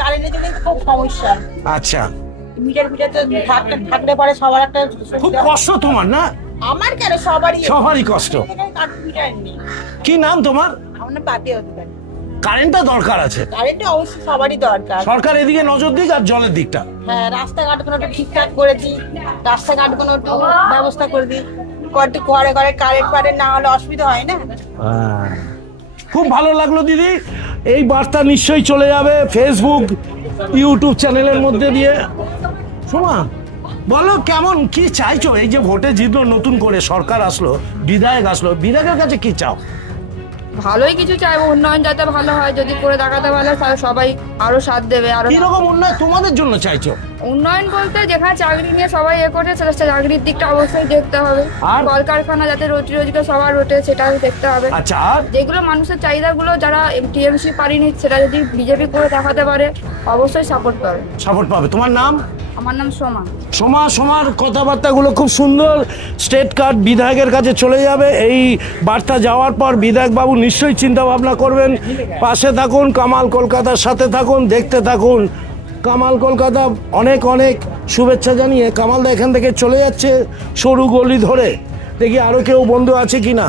কারেন্টের জন্য খুব সমস্যা। আচ্ছা, মিটার তো থাকলে পরে সবার একটা খুব কষ্ট তোমার না? আমার কেন, সবারই সবারই কষ্ট। মিটার নেই। কি নাম তোমার? আমার না পাতি হতে পারে। কারেন্টটা দরকার আছে, কারেন্টটা অবশ্যই সবারই দরকার। সরকার এদিকে নজর দিক আর জলের দিকটা। হ্যাঁ, রাস্তাঘাট কোনো একটু ঠিকঠাক করে দিই, রাস্তাঘাট কোনো একটু ব্যবস্থা করে দিই, ঘরে ঘরে কারেন্ট না হলে অসুবিধা হয় না। খুব ভালো লাগলো দিদি। এই বার্তা নিশ্চয়ই চলে যাবে ফেসবুক, ইউটিউব চ্যানেলের মধ্যে দিয়ে। সোমা, বলো কেমন, কি চাইছো? এই যে ভোটে জিতলো, নতুন করে সরকার আসলো, বিধায়ক আসলো, বিধায়কের কাছে কি চাও? ভালোই কিছু চাইবো, উন্নয়ন যাতে ভালো হয়, যদি করে দেখাতে পারলে তাহলে সবাই আরো সাথ দেবে। আরো কিরকম উন্নয়ন তোমাদের জন্য চাইছো? উন্নয়ন বলতে যেখানে চাকরি নিয়ে সবাই করছে সেটা চাকরির দিকটা অবশ্যই দেখতে হবে, আর? কলকারখানা যাতে রোজি রোজগার সবার ওঠে সেটাও দেখতে হবে। আচ্ছা, আর? যেগুলো মানুষের চাহিদাগুলো যারা টিএমসি পারিনি সেটা যদি বিজেপি করে দেখাতে পারে অবশ্যই সাপোর্ট পাবে। সাপোর্ট পাবে। তোমার নাম? আমার নাম সোমা। সোমার কথাবার্তাগুলো খুব সুন্দর। স্টেট কার্ড বিধায়কের কাছে চলে যাবে। এই বার্তা যাওয়ার পর বিধায়ক বাবু নিশ্চয়ই চিন্তা ভাবনা করবেন। পাশে থাকুন, কামাল কলকাতার সাথে থাকুন, দেখতে থাকুন কামাল কলকাতা। অনেক অনেক শুভেচ্ছা জানিয়ে কামালদা এখান থেকে চলে যাচ্ছে সরু গলি ধরে। দেখি আরো কেউ বন্ধু আছে কিনা।